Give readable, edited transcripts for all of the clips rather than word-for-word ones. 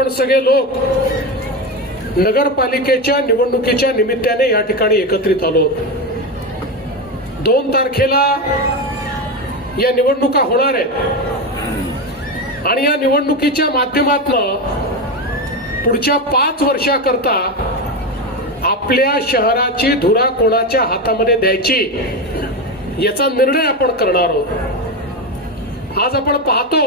आपण सगळे लोक नगरपालिकेच्या निवडणुकीच्या निमित्ताने या ठिकाणी एकत्रित आलो. 2 तारखेला या निवडणुका होणार आहेत आणि या निवडणुकीच्या माध्यमातून पुढच्या 5 वर्षाकरता आपल्या शहराची धुरा कोणाच्या हातामध्ये द्यायची याचा निर्णय आपण करणार आहोत. आज आपण पाहतो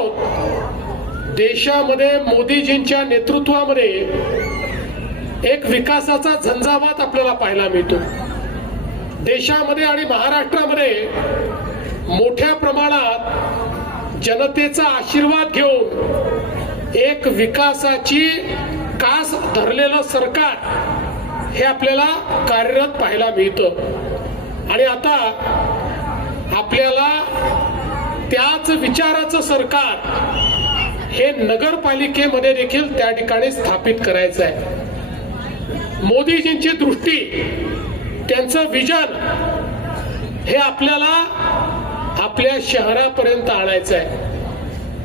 देशामध्ये मोदीजींच्या नेतृत्वामध्ये एक विकासाचा झंझावात आपल्याला पाहायला मिळतो. देशामध्ये आणि महाराष्ट्रामध्ये मोठ्या प्रमाणात जनतेचा आशीर्वाद घेऊन एक विकासाची कास धरलेलं सरकार हे आपल्याला कार्यरत पाहायला मिळतं. आणि आता आपल्याला त्याच विचाराचं सरकार हे नगरपालिकेमध्ये देखील त्या ठिकाणी स्थापित करायचं आहे. मोदीजींची दृष्टी, त्यांचं विजन हे आपल्याला आपल्या शहरापर्यंत आणायचं आहे.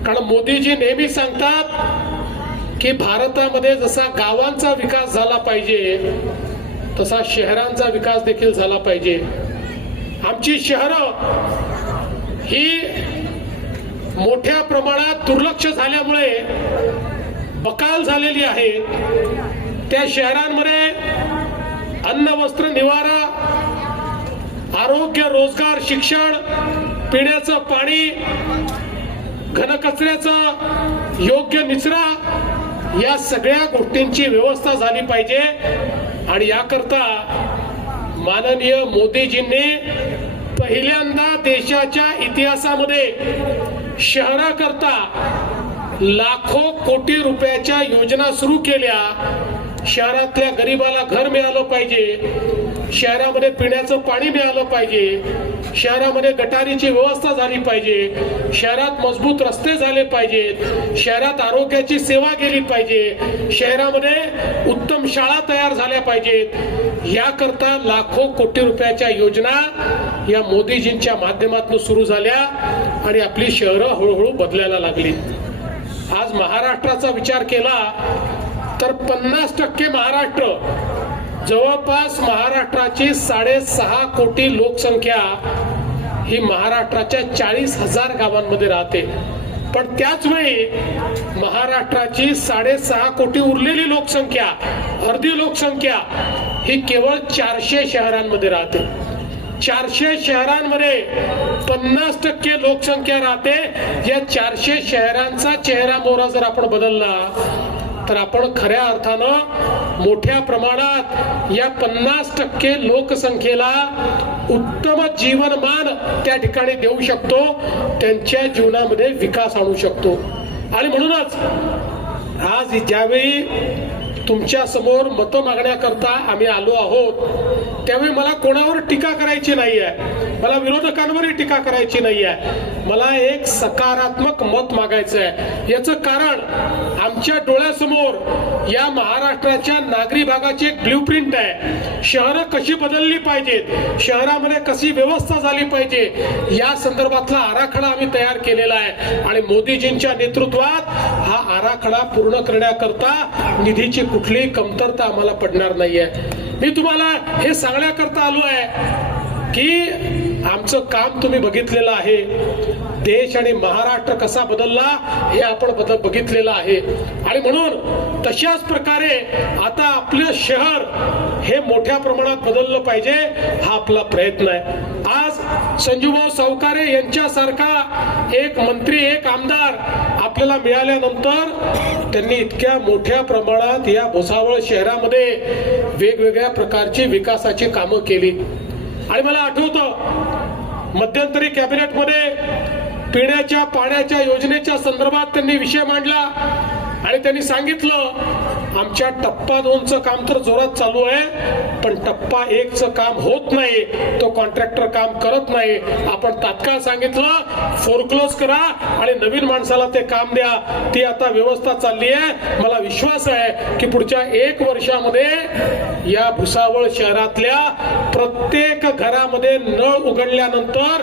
कारण मोदीजी नेहमी सांगतात की भारतामध्ये जसा गावांचा विकास झाला पाहिजे तसा शहरांचा विकास देखील झाला पाहिजे. आमची शहरं ही मोठ्या प्रमाणात दुर्लक्ष झाल्यामुळे बकाल झालेली आहेत. त्या शहरांमध्ये अन्न, वस्त्र, निवारा, आरोग्य, रोजगार, शिक्षण, पिण्याचं पाणी, घनकचऱ्याचा योग्य निचरा या सगळ्या गोष्टींची व्यवस्था झाली पाहिजे. आणि याकरता माननीय मोदीजींनी पहिल्यांदा देशाच्या इतिहासामध्ये शहराकरता लाखो कोटी रुपयाच्या योजना सुरू केल्या. शहरातल्या गरीबाला घर मिळालं पाहिजे, शहरामध्ये पिण्याचं पाणी मिळालं पाहिजे, शहरामध्ये गटारीची व्यवस्था झाली पाहिजे, शहरात मजबूत रस्ते झाले पाहिजेत, शहरात आरोग्याची सेवा गेली पाहिजे, शहरामध्ये उत्तम शाळा तयार झाल्या पाहिजेत. याकरता लाखो कोटी रुपयाच्या योजना या मोदीजींच्या माध्यमातून सुरू झाल्या आणि आपली शहरं हळूहळू बदलायला लागली. आज महाराष्ट्राचा विचार केला तर 50% महाराष्ट्र, जवळपास महाराष्ट्राची 6.5 कोटी लोकसंख्या ही महाराष्ट्राच्या 40,000 गावांमध्ये राहते. पण त्याच वेळी महाराष्ट्राची 6.5 कोटी उरलेली लोकसंख्या, अर्धी लोकसंख्या ही केवळ 400 शहरांमध्ये राहते. 400 शहरांमध्ये 50% लोकसंख्या राहते. या 400 शहरांचा चेहरा मोहरा जर आपण बदलला तर आपण खऱ्या अर्थानं मोठ्या प्रमाणात या 50% लोकसंख्येला उत्तम जीवनमान त्या ठिकाणी देऊ शकतो, त्यांच्या जीवनामध्ये विकास आणू शकतो. आणि म्हणूनच आज ज्यावेळी तुमच्या समोर मतं मागण्याकरता आम्ही आलो आहोत त्यावेळी मला कोणावर टीका करायची नाही आहे, मला विरोधकांवरही टीका करायची नाही आहे. मला एक सकारात्मक मत मागायचं आहे. याचं कारण आमच्या डोळ्यासमोर या महाराष्ट्राच्या नागरी भागाची एक ब्ल्यूप्रिंट आहे. शहरं कशी बदलली पाहिजेत, शहरामध्ये कशी व्यवस्था झाली पाहिजे या संदर्भातला आराखडा आम्ही तयार केलेला आहे. आणि मोदीजींच्या नेतृत्वात हा आराखडा पूर्ण करण्याकरता निधीची कुठलीही कमतरता आम्हाला पडणार नाहीये. मी तुम्हाला हे सांगण्याकरता आलो आहे की आमचं काम तुम्ही बघितलेलं आहे. देश आणि महाराष्ट्र कसा बदलला हे आपण बघितलेलं आहे. आणि म्हणून तशाच प्रकारे आता आपलं शहर हे मोठ्या प्रमाणात बदललं पाहिजे, हा आपला प्रयत्न आहे. आज संजूभाऊ सावकारे यांच्यासारखा एक मंत्री, एक आमदार आपल्याला मिळाल्यानंतर त्यांनी इतक्या मोठ्या प्रमाणात या भुसावळ शहरामध्ये वेगवेगळ्या प्रकारची विकासाची कामं केली. आणि मला आठवतं मध्यंतरी कॅबिनेटमध्ये पिण्याच्या पाण्याच्या योजनेच्या संदर्भात त्यांनी विषय मांडला आणि त्यांनी सांगितलं आमच्या टप्पा 2चं काम तर जोरात चालू आहे, पण टप्पा 1चं काम होत नाही, तो कॉन्ट्रॅक्टर काम करत नाही. आपण तात्काळ सांगितलं फोरक्लोज करा आणि नवीन माणसाला ते काम द्या. ती आता व्यवस्था चालली आहे. मला विश्वास आहे की पुढच्या 1 वर्षामध्ये या भुसावळ शहरातल्या प्रत्येक घरामध्ये नळ उघडल्यानंतर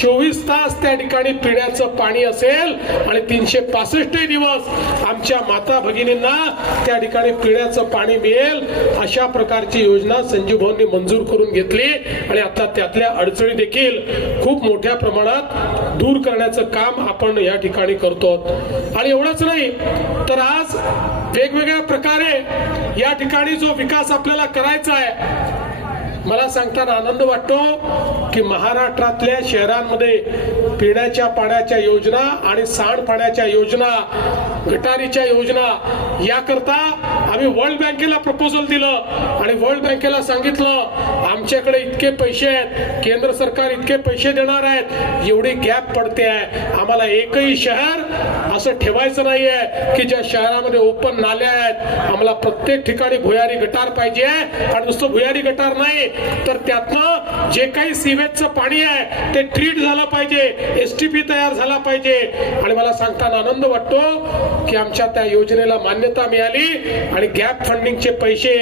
24 तास त्या ठिकाणी पिण्याचं पाणी असेल आणि 365 दिवस आमच्या आमच्या माता भगिनींना त्या ठिकाणी पिण्याचं पाणी मिळेल अशा प्रकारची योजना संजीव भाऊंनी मंजूर करून घेतली आणि आता त्यातल्या अडचणी देखील खूप मोठ्या प्रमाणात दूर करण्याचं काम आपण या ठिकाणी करतो. आणि एवढंच नाही तर आज वेगवेगळ्या प्रकारे या ठिकाणी जो विकास आपल्याला करायचा आहे, मला सांगताना आनंद वाटतो की महाराष्ट्रातल्या शहरांमध्ये पिण्याच्या पाण्याच्या योजना आणि सांडपाण्याच्या योजना, गटारीच्या योजना याकरता आम्ही वर्ल्ड बँकेला प्रपोजल दिलं आणि वर्ल्ड बँकेला सांगितलं आमच्याकडे इतके पैसे आहेत, केंद्र सरकार इतके पैसे देणार आहेत, एवढी गॅप पडते आहे, आम्हाला एकही शहर असं ठेवायचं नाहीये की ज्या शहरामध्ये ओपन नाल्या आहेत, आम्हाला प्रत्येक ठिकाणी भुयारी गटार पाहिजे आणि नुसतं भुयारी गटार नाही तर त्यातनं जे काही सीवेजचं पाणी आहे ते ट्रीट झालं पाहिजे, एसटीपी तयार झाला पाहिजे. आणि मला सांगताना आनंद वाटतो की आमच्या त्या योजनेला मान्यता मिळाली आणि गॅप फंडिंगचे पैसे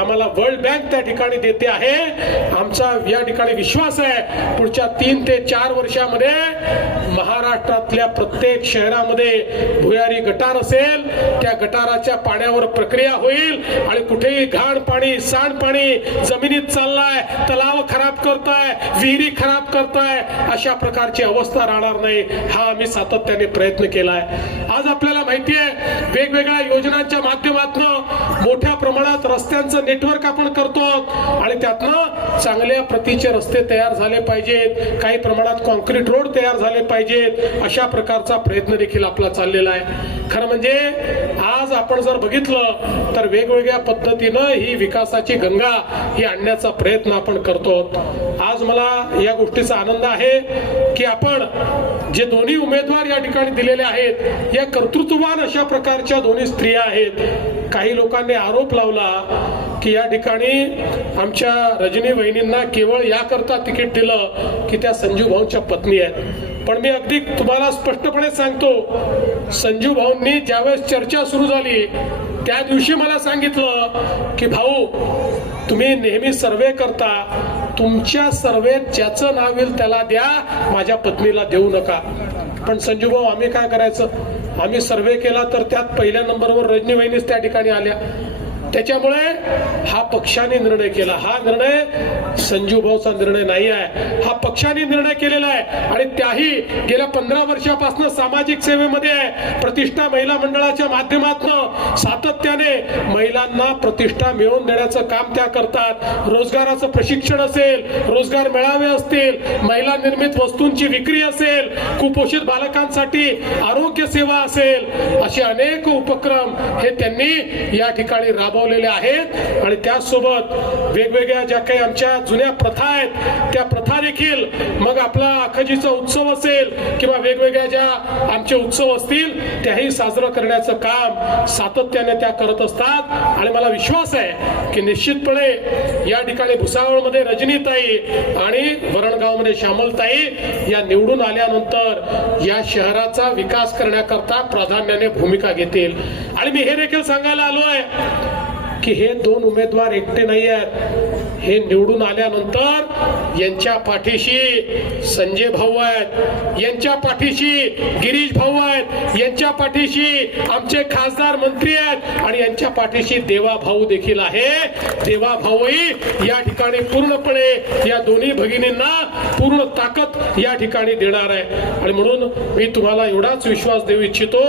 आम्हाला वर्ल्ड बँक त्या ठिकाणी देते आहे. आमचा या ठिकाणी विश्वास आहे पुढच्या 3 ते 4 वर्षामध्ये महाराष्ट्रातल्या प्रत्येक शहरामध्ये भुयारी गटार असेल, त्या गटाराच्या पाण्यावर प्रक्रिया होईल आणि कुठेही घाण पाणी, सांडपाणी जमिनीत चाललाय, तलाव खराब करताय, विहिरी खराब करताय अशा प्रकारची अवस्था राहणार नाही. हा आम्ही सातत्याने प्रयत्न केलाय. आज आपल्याला माहिती आहे वेगवेगळ्या योजनांच्या माध्यमातून मोठ्या प्रमाणात रस्त्यांचं नेटवर्क आपण करतो आणि त्यातनं चांगल्या प्रतीचे रस्ते तयार झाले पाहिजेत, काही प्रमाणात कॉन्क्रीट रोड तयार झाले पाहिजेत, अशा प्रकारचा प्रयत्न देखील आपला चाललेला आहे. खरं म्हणजे आज आपण जर बघितलं तर वेगवेगळ्या पद्धतीनं ही विकासाची गंगा ही आणण्याचा प्रयत्न आपण करतो. आज मला या गोष्टीचा आनंद आहे की आपण जे दोन्ही उमेदवार या ठिकाणी दिलेले आहेत या कर्तृत्ववान अशा प्रकारच्या दोन्ही स्त्रिया आहेत. काही लोकांनी आरोप लावला की या ठिकाणी आमच्या रजनी वहिनींना केवळ याकरता तिकीट दिलं की त्या संजीव भाऊंच्या पत्नी आहेत. पण मी अगदी तुम्हाला स्पष्टपणे सांगतो, संजीव भाऊंनी ज्यावेळेस चर्चा सुरू झाली त्या दिवशी मला सांगितलं की भाऊ तुम्ही नेहमी सर्वे करता, तुमच्या सर्वेत ज्याचं नाव येईल त्याला द्या, माझ्या पत्नीला देऊ नका. पण संजीव भाऊ आम्ही काय करायचं, आम्ही सर्वे केला तर त्यात पहिल्या नंबरवर रजनी वहिनीच त्या ठिकाणी आल्या. त्याच्यामुळे हा पक्षाने निर्णय केला. हा निर्णय संजीव भाऊचा निर्णय नाही आहे, हा पक्षाने निर्णय केलेला आहे आणि त्याही गेल्या 15 वर्षापासून सामाजिक सेवेमध्ये आहे. प्रतिष्ठा महिला मंडळाच्या माध्यमातून सातत्याने महिलांना प्रतिष्ठा मिळवून देण्याचं काम त्या करतात. रोजगाराचं प्रशिक्षण असेल, रोजगार मेळावे असतील, महिला निर्मित वस्तूंची विक्री असेल, कुपोषित बालकांसाठी आरोग्य सेवा असेल, असे अनेक उपक्रम हे त्यांनी या ठिकाणी राबवलेले आहेत. आणि त्यासोबत वेगवेगळ्या ज्या काही आमच्या जुन्या प्रथा आहेत त्या प्रथा देखील, मग आपला आखजीचा उत्सव असेल किंवा वेगवेगळ्या ज्या आमचे उत्सव असतील त्याही साजरं करण्याचं काम सातत्याने त्या करत असतात. आणि मला विश्वास आहे की निश्चितपणे या ठिकाणी भुसावळमध्ये रजनीताई आणि वरणगावमध्ये श्यामलताई या निवडून आल्यानंतर या शहराचा विकास करण्याकरता प्राधान्याने भूमिका घेतील. आणि मी हे देखील सांगायला आलो आहे की हे दोन उमेदवार एकटे नाही आहेत. हे निवडून आल्यानंतर यांच्या पाठीशी संजय भाऊ आहेत, यांच्या पाठीशी गिरीश भाऊ आहेत, यांच्या पाठीशी आमचे खासदार मंत्री आहेत आणि यांच्या पाठीशी देवा भाऊ देखील आहे. देवा भाऊही या ठिकाणी पूर्णपणे या दोन्ही भगिनींना पूर्ण ताकद या ठिकाणी देणार आहे. आणि म्हणून मी तुम्हाला एवढाच विश्वास देऊ इच्छितो,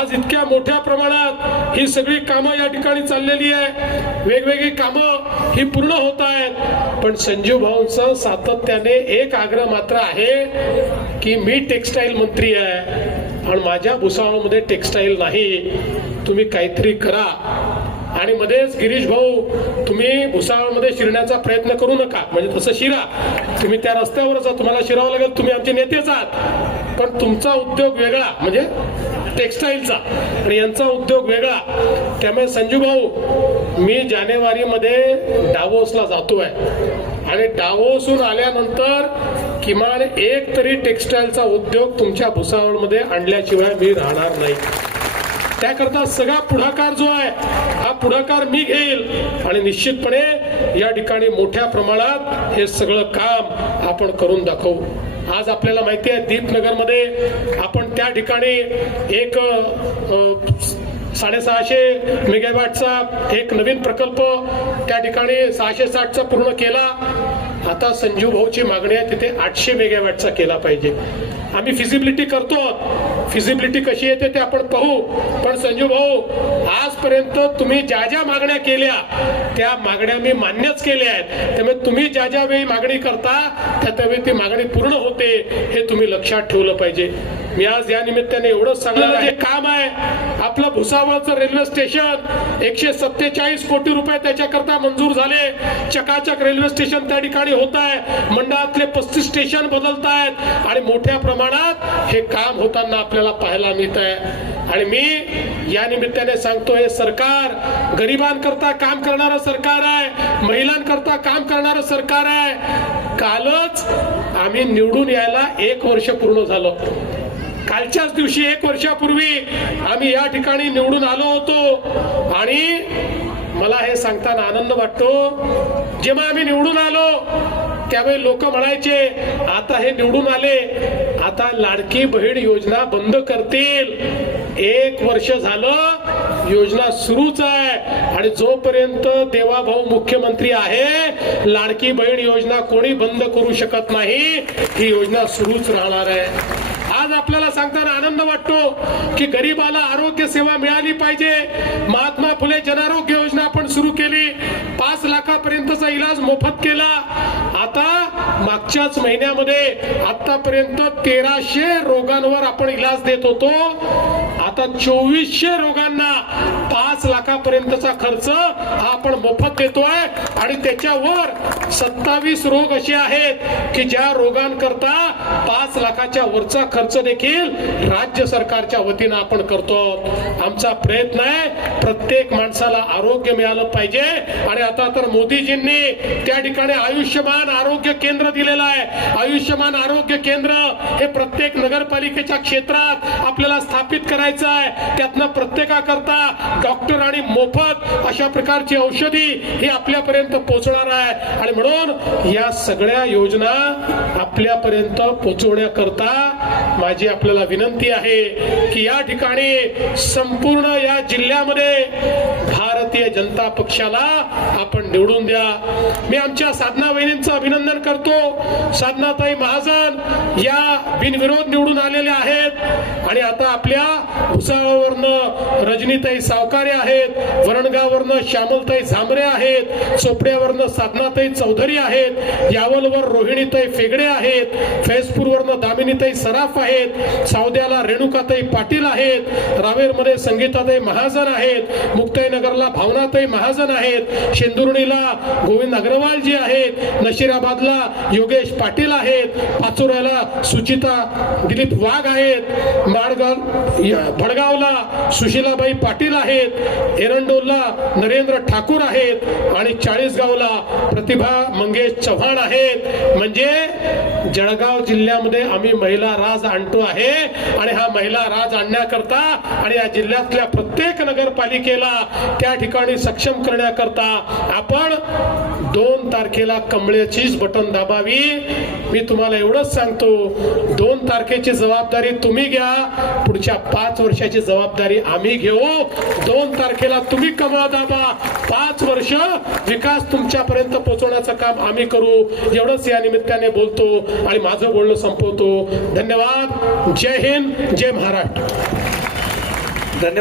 आज इतक्या मोठ्या प्रमाणात ही सगळी कामं या ठिकाणी चाललेली आहे, वेगवेगळी कामं ही पूर्ण होत आहेत. पण संजीव भाऊंचा सातत्याने एक आग्रह मात्र आहे की मी टेक्सटाईल मंत्री आहे आणि माझ्या भुसावळमध्ये टेक्सटाईल नाही, तुम्ही काहीतरी करा. आणि मध्येच गिरीश भाऊ तुम्ही भुसावळमध्ये शिरण्याचा प्रयत्न करू नका, म्हणजे तसं शिरा, तुम्ही त्या रस्त्यावरच तुम्हाला शिरावं लागेल, तुम्ही आमचे नेतेच आहात, पण तुमचा उद्योग वेगळा म्हणजे टेक्सटाईलचा आणि यांचा उद्योग वेगळा. त्यामुळे संजू भाऊ मी जानेवारीमध्ये डावोसला जातोय आणि डावोसून आल्यानंतर किमान एक तरी टेक्सटाईलचा उद्योग तुमच्या भुसावळमध्ये आणल्याशिवाय मी राहणार नाही. त्याकरता सगळा पुढाकार जो आहे हा पुढाकार मी घेईल आणि निश्चितपणे या ठिकाणी मोठ्या प्रमाणात हे सगळं काम आपण करून दाखवू. आज आपल्याला माहिती आहे दीपनगरमध्ये आपण त्या ठिकाणी एक 650 मेगावॅटचा एक नवीन प्रकल्प त्या ठिकाणी 660चा पूर्ण केला. आता संजीव भाऊची मागणी आहे तिथे 800 मेगावॅटचा केला पाहिजे. आम्ही फिजिबिलिटी करतो, फिजिबिलिटी कशी येते ते आपण पाहू. पण संजीव भाऊ, आजपर्यंत तुम्ही ज्या ज्या मागण्या केल्या त्या मागण्या मी मान्यच केल्या आहेत. त्यामुळे तुम्ही ज्या ज्या वेळी मागणी करता त्यावेळी ती मागणी पूर्ण होते हे तुम्ही लक्षात ठेवलं पाहिजे. मी आज या निमित्ताने एवढंच सांगणार जे काम आहे आपलं भुसावळचं रेल्वे स्टेशन 147 कोटी रुपये त्याच्याकरता मंजूर झाले. चकाचक रेल्वे स्टेशन त्या ठिकाणी होत आहे. मंडळातले 35 स्टेशन बदलत आहेत आणि मोठ्या प्रमाणात हे काम होताना आपल्याला पाहायला मिळत आहे. आणि मी या निमित्ताने सांगतो, हे सरकार गरिबांकरता काम करणारं सरकार आहे, महिलांकरता काम करणारं सरकार आहे. कालच आम्ही निवडून यायला 1 वर्ष पूर्ण झालं. कालच्याच दिवशी 1 वर्षापूर्वी आम्ही या ठिकाणी निवडून आलो होतो. आणि मला हे सांगताना आनंद वाटतो, जेव्हा आम्ही निवडून आलो त्यावेळी लोक म्हणायचे आता हे निवडून आले आता लाडकी बहीण योजना बंद करतील. 1 वर्ष झालं योजना सुरूच आहे आणि जोपर्यंत देवाभाऊ मुख्यमंत्री आहे लाडकी बहीण योजना कोणी बंद करू शकत नाही. ही योजना सुरूच राहणार आहे. आज आपल्याला सांगताना आनंद वाटतो की गरीबाला आरोग्य सेवा मिळाली पाहिजे. महात्मा फुले जनआरोग्य योजना आपण सुरू केली, 5 लाखापर्यंतचा इलाज मोफत केला. आता मागच्याच महिन्यामध्ये आतापर्यंत 1300 रोगांवर आपण इलाज देत होतो. आता 2400 रोगांना 5 लाखापर्यंतचा खर्च हा आपण मोफत देतोय. आणि त्याच्यावर 27 रोग असे आहेत की ज्या रोगांकरता 5 लाखाच्या वरचा खर्च देखील राज्य सरकारच्या वतीनं आपण करतो. आमचा प्रयत्न आहे प्रत्येक माणसाला आरोग्य मिळालं पाहिजे. आणि आता तर मोदीजींनी त्या ठिकाणी आयुष्यमान आरोग्य केंद्र दिलेलं आहे. आयुष्यमान आरोग्य केंद्र हे प्रत्येक नगरपालिकेच्या क्षेत्रात आपल्याला स्थापित करायचं आहे. त्यातनं प्रत्येकाकरता डॉक्टर आणि मोफत अशा प्रकारची औषधी ही आपल्यापर्यंत पोहोचणार आहे. आणि म्हणून या सगळ्या योजना आपल्यापर्यंत पोहोचवण्याकरता माझी आपल्याला विनंती आहे की या ठिकाणी संपूर्ण या जिल्ह्यामध्ये भारतीय जनता पक्षाला आपण निवडून द्या. मी आमच्या साधना वहिनींचं अभिनंदन करतो. साधनाताई महाजन या बिनविरोध निवडून आलेल्या आहेत. आणि आता आपल्या भुसावळवरनं रजनीताई सावकारे आहेत, वरणगाववरनं श्यामलताई झांबरे आहेत, चोपड्यावरनं साधनाताई चौधरी आहेत, यावलवर रोहिणीताई फेगडे आहेत, फैजपूरवरनं दामिनीताई सराफ आहेत, सावद्याला रेणुकाताई पाटील आहेत, रावेरमध्ये संगीताताई महाजन आहेत, मुक्ताईनगरला भावनाताई महाजन आहेत, शेंदुर्णीला गोविंद अग्रवाल जी आहेत, नशिराबादला योगेश पाटील आहेत, पाचोऱ्याला सुचिता दिलीप वाघ आहेत, भडगावला सुशीलाबाई पाटील आहेत, एरंडोलला नरेंद्र ठाकूर आहेत आणि 40 गावला प्रतिभा मंगेश चव्हाण आहेत. म्हणजे जळगाव जिल्ह्यामध्ये आम्ही महिला राज आणतो आहे. आणि हा महिला राज आणण्याकरता आणि या जिल्ह्यातल्या प्रत्येक नगरपालिकेला त्या ठिकाणी सक्षम करण्याकरता आपण 2 तारखेला कमळाचीच बटन दाबावी. मी तुम्हाला एवढंच सांगतो, 2 तारखेची जबाबदारी तुम्ही घ्या, पुढच्या 5 वर्षाची जबाबदारी आम्ही घेऊ. 2 तारखेला तुम्ही कमळ दाबा, 5 वर्ष विकास तुमच्यापर्यंत पोहोचवण्याचं काम आम्ही करू. एवढंच या निमित्ताने बोलतो आणि माझं बोलणं संपवतो. धन्यवाद. जय हिंद, जय महाराष्ट्र.